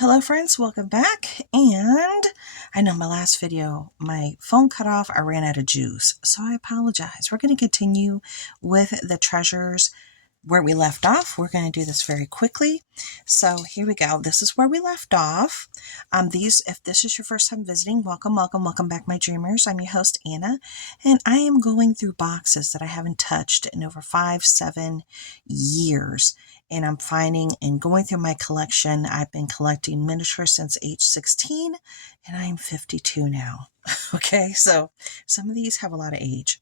Hello friends, welcome back. And I know my last video, my phone cut off, I ran out of juice, so I apologize. We're going to continue with the treasures where we left off. We're going to do this very quickly. So here we go. This is where we left off. If this is your first time visiting, welcome back, my dreamers. I'm your host, Anna, and I am going through boxes that I haven't touched in over 5-7 years. And I'm finding and going through my collection. I've been collecting miniatures since age 16, and I'm 52 now. Okay, so some of these have a lot of age.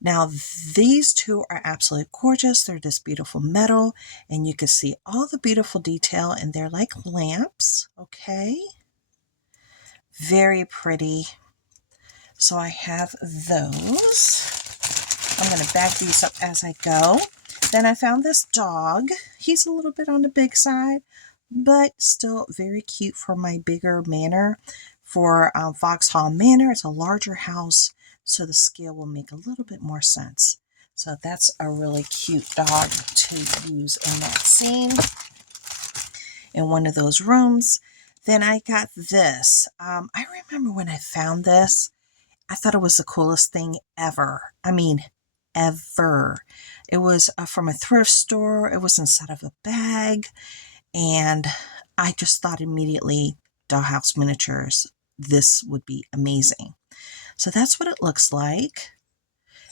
Now, these two are absolutely gorgeous. They're this beautiful metal, and you can see all the beautiful detail, and they're like lamps, okay? Very pretty. So I have those. I'm going to back these up as I go. Then I found this dog. He's a little bit on the big side, but still very cute for my bigger manor. For Vauxhall Manor, it's a larger house, so the scale will make a little bit more sense. So that's a really cute dog to use in that scene in one of those rooms. Then I got this. I remember when I found this, I thought it was the coolest thing ever. I mean, ever. It was from a thrift store. It was inside of a bag. And I just thought immediately, Dollhouse miniatures, this would be amazing. So that's what it looks like.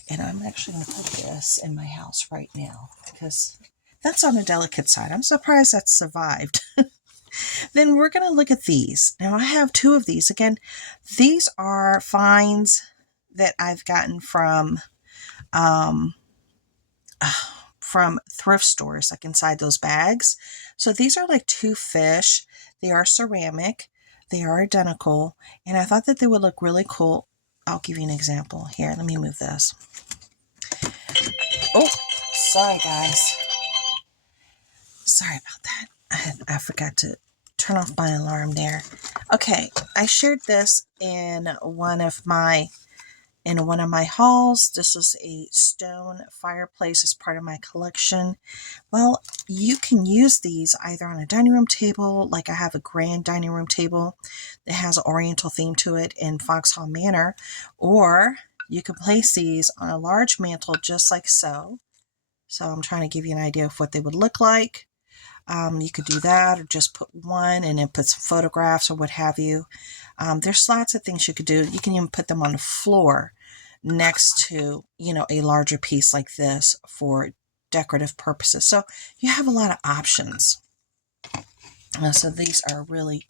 And I'm actually going to put this in my house right now because that's on the delicate side. I'm surprised that survived. Then we're going to look at these. Now I have two of these. Again, these are finds that I've gotten from thrift stores, like inside those bags. So these are like two fish. They are ceramic. They are identical. And I thought that they would look really cool. I'll give you an example. Here, let me move this. Oh, sorry guys. Sorry about that. I forgot to turn off my alarm there. Okay, I shared this in one of my hauls. This was a stone fireplace as part of my collection. Well, you can use these either on a dining room table, like I have a grand dining room table that has an oriental theme to it in Vauxhall Manor, or you can place these on a large mantle just like so. So I'm trying to give you an idea of what they would look like. You could do that, or just put one and then put some photographs or what have you. There's lots of things you could do. You can even put them on the floor next to, a larger piece like this for decorative purposes. So you have a lot of options. So these are really,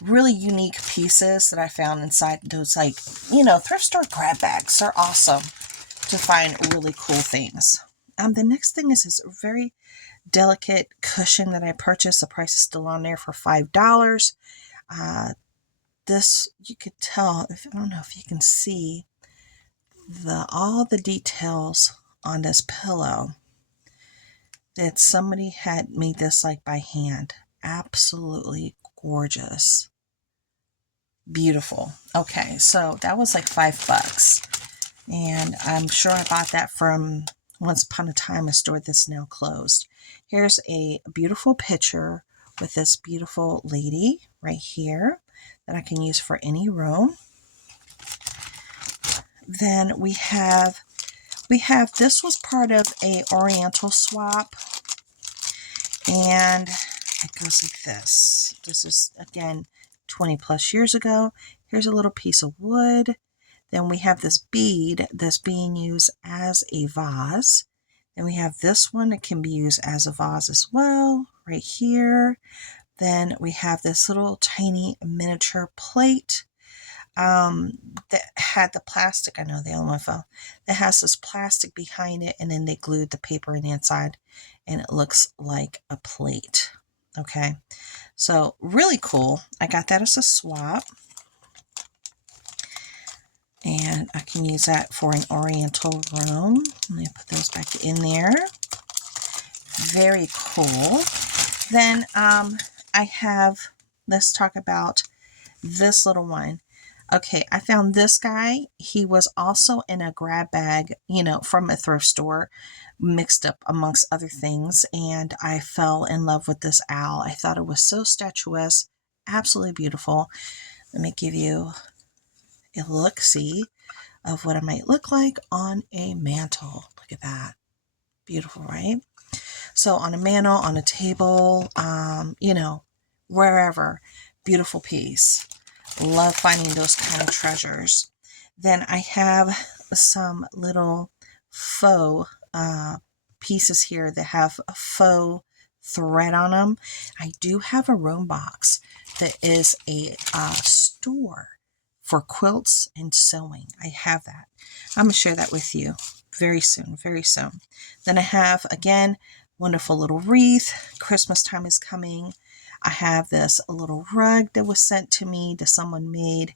really unique pieces that I found inside those, thrift store grab bags. They're awesome to find really cool things. The next thing is this very delicate cushion that I purchased. The price is still on there for $5. This, you could tell, I don't know if you can see all the details on this pillow, that somebody had made this like by hand. Absolutely gorgeous. Beautiful. Okay, so that was like $5. And I'm sure I bought that from once upon a time a store that's now closed. Here's a beautiful picture with this beautiful lady right here that I can use for any room. Then we have this was part of a oriental swap, and it goes like this. This is, again, 20 plus years ago. Here's a little piece of wood. Then we have this bead that's being used as a vase. Then we have this one that can be used as a vase as well, right here. Then we have this little tiny miniature plate that had the plastic. I know the other one fell. That has this plastic behind it, and then they glued the paper in the inside, and it looks like a plate. Okay, so really cool. I got that as a swap. And I can use that for an oriental room. Let me put those back in there. Very cool. Then let's talk about this little one. Okay, I found this guy. He was also in a grab bag, from a thrift store, mixed up amongst other things. And I fell in love with this owl. I thought it was so statuesque Absolutely beautiful. Let me give you a look-see of what it might look like on a mantle. Look at that. Beautiful, right? So on a mantle, on a table, you know, wherever. Beautiful piece. Love finding those kind of treasures. Then I have some little faux pieces here that have a faux thread on them. I do have a room box that is a store for quilts and sewing. I have that. I'm going to share that with you very soon, very soon. Then I have, again, wonderful little wreath. Christmas time is coming. I have this little rug that was sent to me that someone made.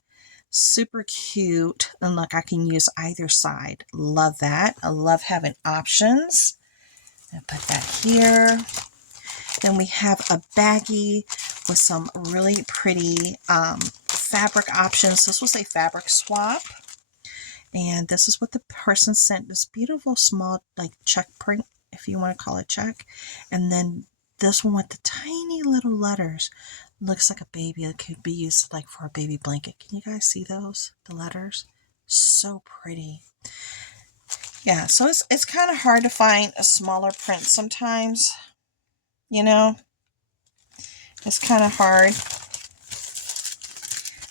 Super cute. And look, I can use either side. Love that. I love having options. I put that here. Then we have a baggie with some really pretty fabric options. This was a fabric swap. And this is what the person sent. This beautiful small like check print, if you want to call it check. And then this one with the tiny little letters. Looks like a baby. It could be used like for a baby blanket. Can you guys see those? The letters? So pretty. Yeah, so it's kind of hard to find a smaller print sometimes. You know? It's kind of hard.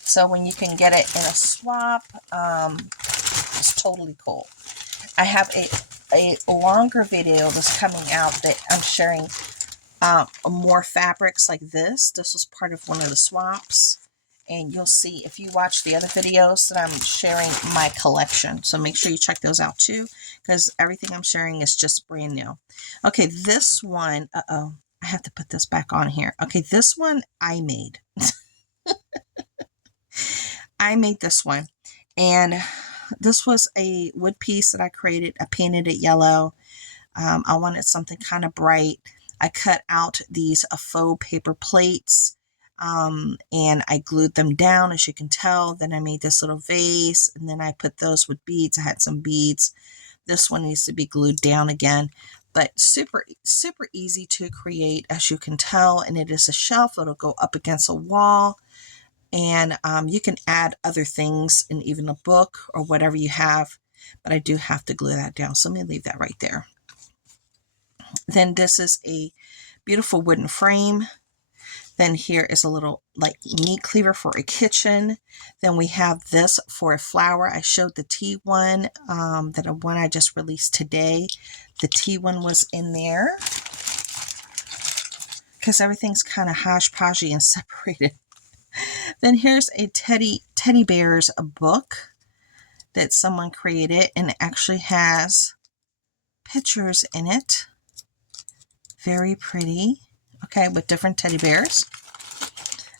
So when you can get it in a swap, it's totally cool. I have a longer video that's coming out that I'm sharing more fabrics like this. This was part of one of the swaps. And you'll see if you watch the other videos that I'm sharing my collection. So make sure you check those out too, because everything I'm sharing is just brand new. Okay, this one, I have to put this back on here. Okay, this one I made. I made this one. And this was a wood piece that I created. I painted it yellow. I wanted something kind of bright. I cut out these faux paper plates and I glued them down, as you can tell. Then I made this little vase, and then I put those with beads. I had some beads. This one needs to be glued down again, but super, super easy to create, as you can tell. And it is a shelf. It'll go up against a wall. And you can add other things in even a book or whatever you have, but I do have to glue that down. So let me leave that right there. Then this is a beautiful wooden frame. Then here is a little like meat cleaver for a kitchen. Then we have this for a flower. I showed the tea one, that one I just released today. The tea one was in there because everything's kind of hodgepodgey and separated. Then here's a teddy bears book that someone created, and it actually has pictures in it. Very pretty. Okay, with different teddy bears.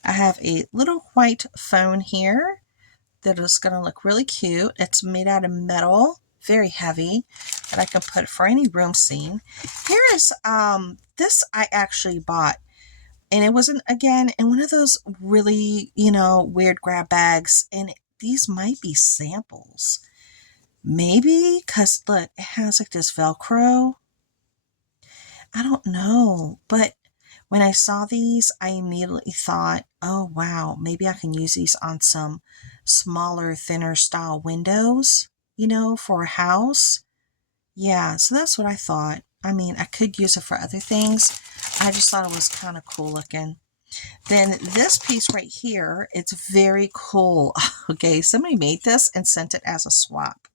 I have a little white phone here that is going to look really cute. It's made out of metal, very heavy, that I can put for any room scene. Here is this I actually bought. And it wasn't, again, in one of those really, weird grab bags. And these might be samples. Maybe, because, look, it has like this Velcro. I don't know. But when I saw these, I immediately thought, oh, wow, maybe I can use these on some smaller, thinner style windows, for a house. Yeah, so that's what I thought. I mean, I could use it for other things. I just thought it was kind of cool looking. Then this piece right here, it's very cool. Okay, somebody made this and sent it as a swap.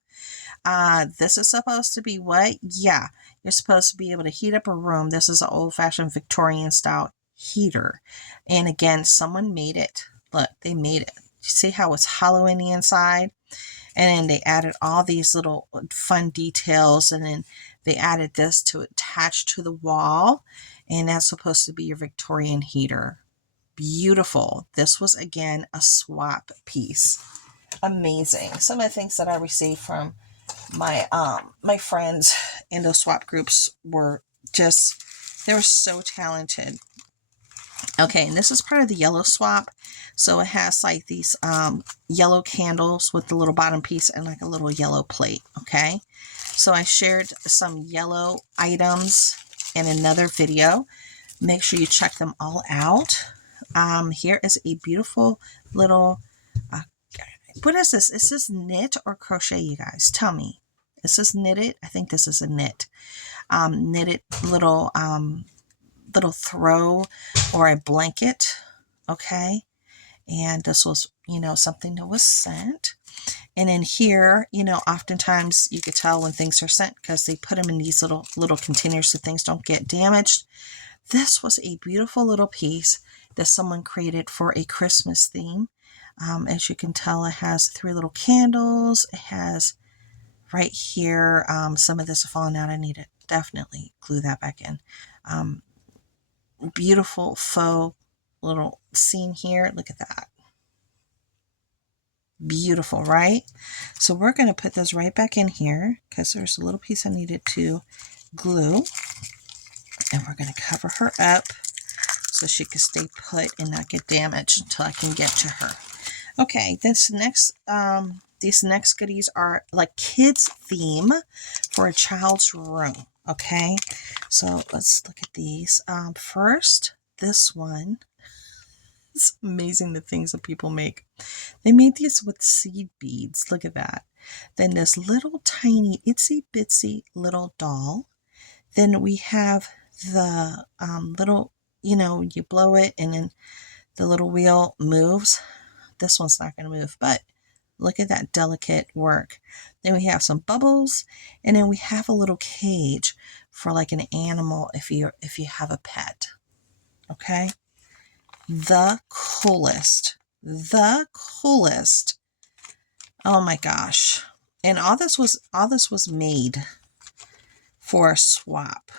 This is supposed to be what? Yeah, you're supposed to be able to heat up a room. This is an old-fashioned Victorian style heater. And again, someone made it. Look, they made it. You see how it's hollow in the inside? And then they added all these little fun details, and then they added this to attach to the wall, and that's supposed to be your Victorian heater. Beautiful. This was, again, a swap piece. Amazing. Some of the things that I received from my my friends in those swap groups were just, they were so talented. Okay, and this is part of the yellow swap. So it has like these yellow candles with the little bottom piece and like a little yellow plate, okay? So I shared some yellow items in another video. Make sure you check them all out. Here is a beautiful little, what is this? Is this knit or crochet, you guys? Tell me. Is this knitted? I think this is a knit. Knitted little throw or a blanket. Okay. And this was, something that was sent. And in here, oftentimes you could tell when things are sent because they put them in these little containers so things don't get damaged. This was a beautiful little piece that someone created for a Christmas theme. As you can tell, it has 3 little candles. It has right here, some of this is falling out. I need to definitely glue that back in. Beautiful faux little scene here. Look at that. Beautiful, right? So we're going to put those right back in here because there's a little piece I needed to glue. And we're going to cover her up so she can stay put and not get damaged until I can get to her. Okay, these next goodies are like kids theme for a child's room. Okay, so let's look at these. First, this one. It's amazing the things that people make. They made these with seed beads. Look at that. Then this little tiny itsy bitsy little doll. Then we have the little, you blow it and then the little wheel moves. This one's not going to move, but look at that delicate work. Then we have some bubbles, and then we have a little cage for like an animal if you have a pet. Okay. The coolest. Oh my gosh. And all this was made for a swap.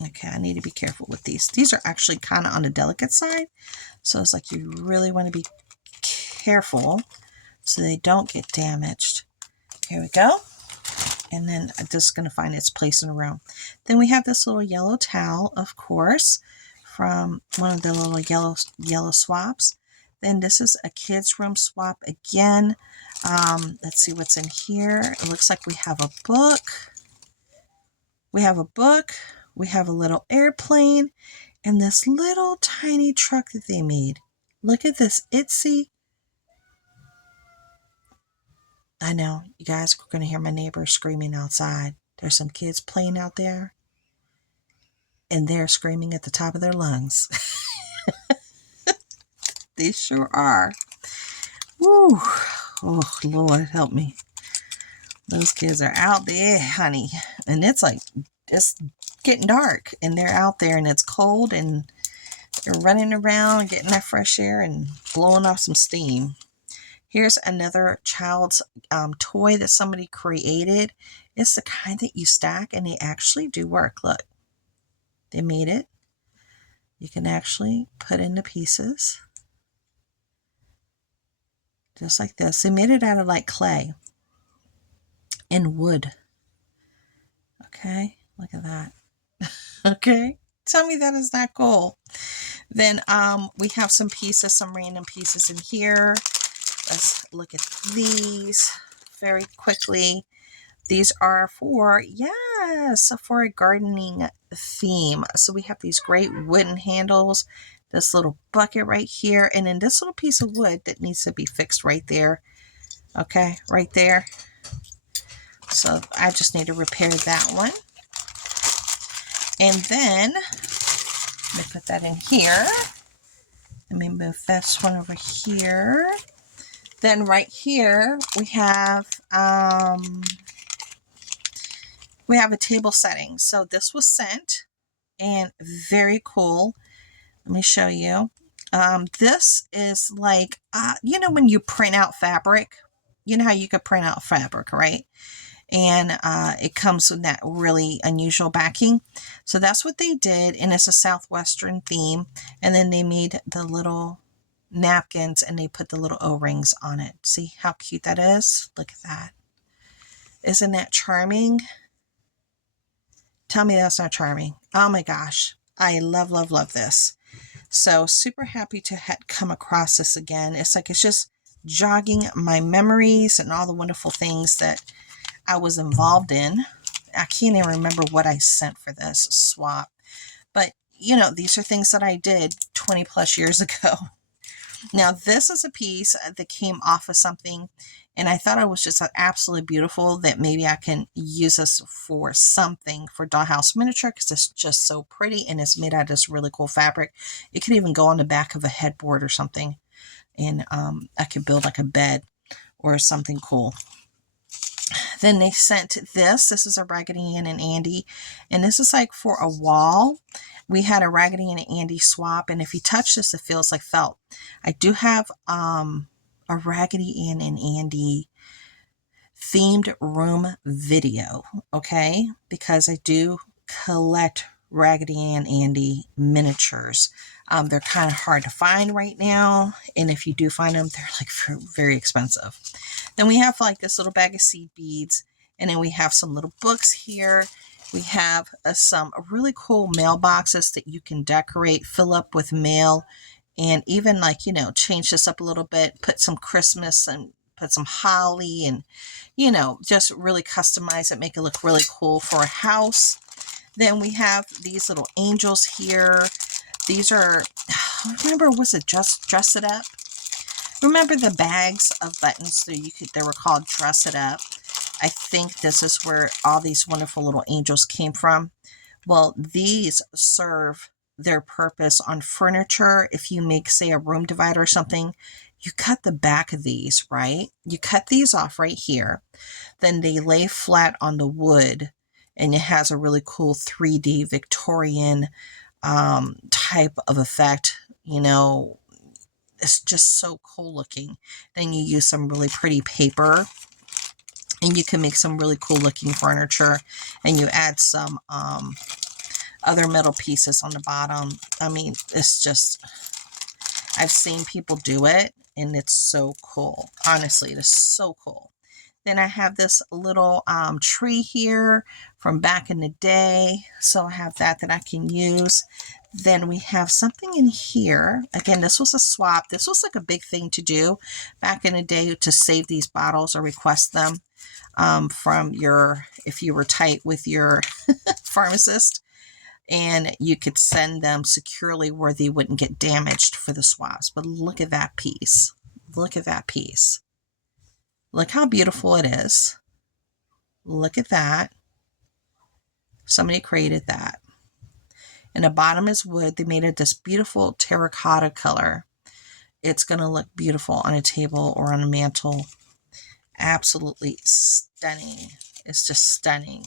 Okay, I need to be careful with these. These are actually kind of on the delicate side. So it's like you really want to be careful so they don't get damaged. Here we go. And then I'm just going to find its place in a row. Then we have this little yellow towel, of course, from one of the little yellow swaps. Then this is a kids room swap again. Let's see what's in here. It looks like we have a book. We have a little airplane and this little tiny truck that they made. Look at this itsy. I know, you guys are going to hear my neighbors screaming outside. There's some kids playing out there and they're screaming at the top of their lungs. They sure are. Woo. Oh, Lord, help me. Those kids are out there, honey. And it's getting dark. And they're out there and it's cold. And they're running around, getting that fresh air and blowing off some steam. Here's another child's toy that somebody created. It's the kind that you stack and they actually do work. Look. They made it. You can actually put in the pieces. Just like this. They made it out of like clay and wood. Okay, look at that. Okay, tell me that is not cool. Then we have some random pieces in here. Let's look at these very quickly. These are for a gardening theme. So we have these great wooden handles, this little bucket right here, and then this little piece of wood that needs to be fixed right there. Okay, right there. So I just need to repair that one. And then let me put that in here. Let me move this one over here. Then right here we have a table setting. So this was sent and very cool. Let me show you. This is like, when you print out fabric, you know how you could print out fabric, right? And it comes with that really unusual backing. So that's what they did. And it's a Southwestern theme. And then they made the little napkins and they put the little O-rings on it. See how cute that is? Look at that. Isn't that charming? Tell me that's not charming. Oh my gosh. I love, love, love this. So super happy to come across this again. It's just jogging my memories and all the wonderful things that I was involved in. I can't even remember what I sent for this swap. But, you know, these are things that I did 20 plus years ago. Now, this is a piece that came off of something, and I thought it was just absolutely beautiful that maybe I can use this for something for Dollhouse Miniature, because it's just so pretty, and it's made out of this really cool fabric. It could even go on the back of a headboard or something, and I could build like a bed or something cool. Then they sent this. This is a Raggedy Ann and Andy, and this is like for a wall. We had a Raggedy Ann and Andy swap, and if you touch this, it feels like felt. I do have a Raggedy Ann and Andy themed room video, okay? Because I do collect Raggedy Ann and Andy miniatures. They're kind of hard to find right now, and if you do find them, they're like very expensive. Then we have like this little bag of seed beads, and then we have some little books here. We have some really cool mailboxes that you can decorate, fill up with mail, and even like, you know, change this up a little bit, put some Christmas and put some holly, and, you know, just really customize it, make it look really cool for a house. Then we have these little angels here. These are, remember, was it just Dress It Up? Remember the bags of buttons that they were called Dress It Up? I think this is where all these wonderful little angels came from. Well, these serve their purpose on furniture. If you make, say, a room divider or something, you cut the back of these, right? You cut these off right here. Then they lay flat on the wood, and it has a really cool 3D Victorian type of effect. You know, it's just so cool looking. Then you use some really pretty paper, and you can make some really cool looking furniture, and you add some other metal pieces on the bottom. I mean, it's just, I've seen people do it, and it's so cool. Honestly, it is so cool. Then I have this little tree here from back in the day. So I have that I can use. Then we have something in here. Again, this was a swap. This was like a big thing to do back in the day, to save these bottles or request them from your, if you were tight with your pharmacist, and you could send them securely where they wouldn't get damaged for the swaps. But look at that piece. Look at that piece. Look how beautiful it is. Look at that. Somebody created that. And the bottom is wood. They made it this beautiful terracotta color. It's going to look beautiful on a table or on a mantle. Absolutely stunning. It's just stunning.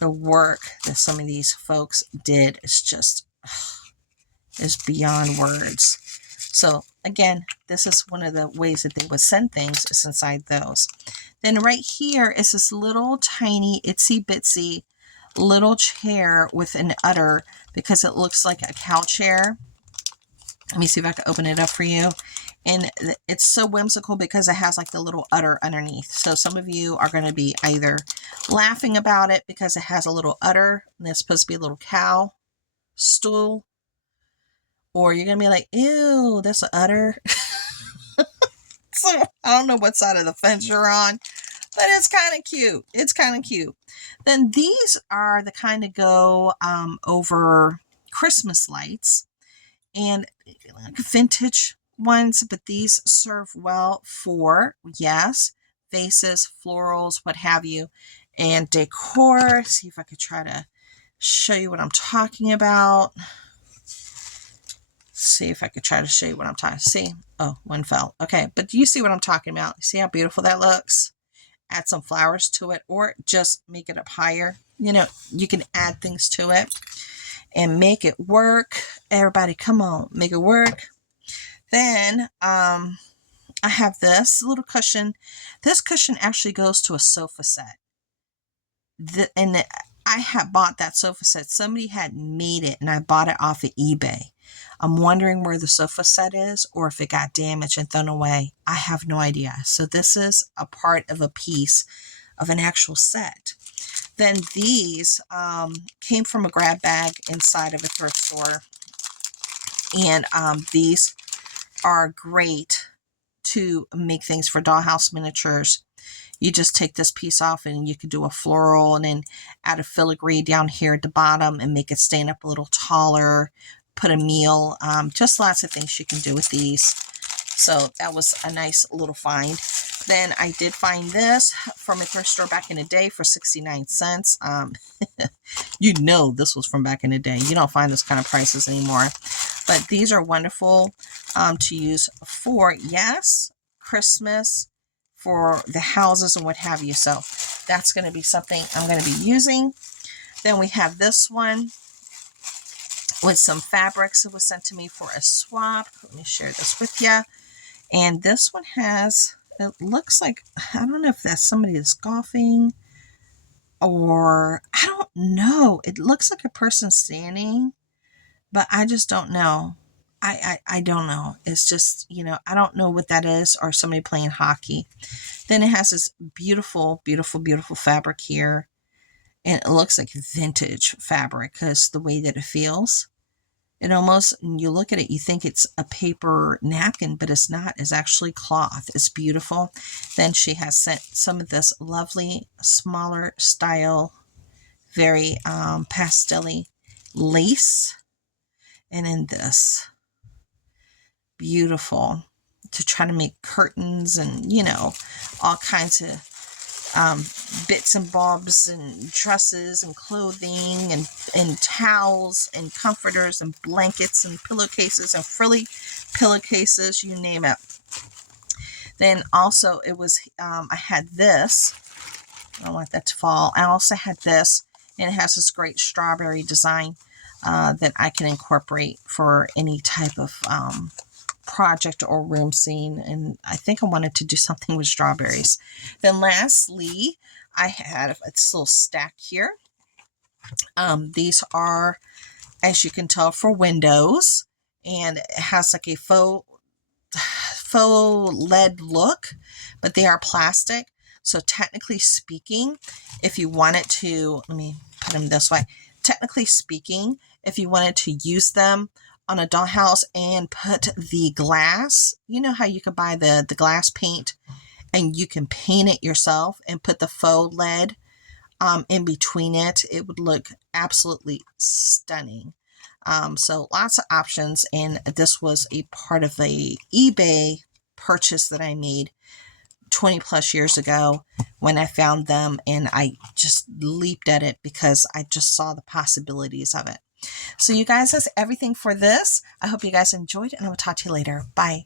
The work that some of these folks did is just, is beyond words. So again, this is one of the ways that they would send things, is inside those. Then right here is this little tiny itsy bitsy little chair with an udder, because it looks like a cow chair. Let me see if I can open it up for you. And it's so whimsical because it has like the little udder underneath. So some of you are going to be either laughing about it because it has a little udder, and it's supposed to be a little cow stool, or you're going to be like, ew, that's an udder. So I don't know what side of the fence you're on, but it's kind of cute. It's kind of cute. Then these are the kind of go over Christmas lights, and like vintage ones, but these serve well for, yes, vases, florals, what have you, and decor. See if I could try to show you what I'm talking about. See if I could try to show you what I'm talking. See, oh, one fell. Okay, but you see what I'm talking about. See how beautiful that looks? Add some flowers to it, or just make it up higher. You know, you can add things to it and make it work. Everybody, come on, make it work. Then I have this little cushion. This cushion actually goes to a sofa set. I had bought that sofa set. Somebody had made it, and I bought it off of eBay. I'm wondering where the sofa set is, or if it got damaged and thrown away. I have no idea. So this is a part of a piece of an actual set. Then these came from a grab bag inside of a thrift store. And these are great to make things for Dollhouse miniatures. You just take this piece off and you could do a floral and then add a filigree down here at the bottom and make it stand up a little taller, put a meal, just lots of things you can do with these. So that was a nice little find. Then I did find this from a thrift store back in the day for 69 cents. You know this was from back in the day. You don't find this kind of prices anymore. But these are wonderful to use for, yes, Christmas, for the houses and what have you. So that's going to be something I'm going to be using. Then we have this one with some fabrics. It was sent to me for a swap. Let me share this with you. And this one has, it looks like, I don't know if that's somebody that's golfing or I don't know. It looks like a person standing, but I just don't know. I don't know. It's just, you know, I don't know what that is, or somebody playing hockey. Then it has this beautiful, beautiful, beautiful fabric here. And it looks like vintage fabric because the way that it feels. It almost, when you look at it, you think it's a paper napkin, but it's not. It's actually cloth. It's beautiful. Then she has sent some of this lovely, smaller style, very pastel-y lace. And then this beautiful to try to make curtains and, you know, all kinds of bits and bobs and dresses and clothing and towels and comforters and blankets and pillowcases and frilly pillowcases, you name it. Then also it was, I had this. I don't want that to fall. I also had this, and it has this great strawberry design that I can incorporate for any type of project or room scene, and I think I wanted to do something with strawberries. Then lastly, I have this little stack here. These are, as you can tell, for windows, and it has like a faux lead look, but they are plastic. So technically speaking, if you wanted to, let me put them this way. Technically speaking, if you wanted to use them on a dollhouse and put the glass, you know how you can buy the glass paint and you can paint it yourself and put the faux lead in between it, it would look absolutely stunning. So lots of options, and this was a part of a eBay purchase that I made 20 plus years ago when I found them, and I just leaped at it because I just saw the possibilities of it. So you guys, that's everything for this. I hope you guys enjoyed, and I will talk to you later. Bye.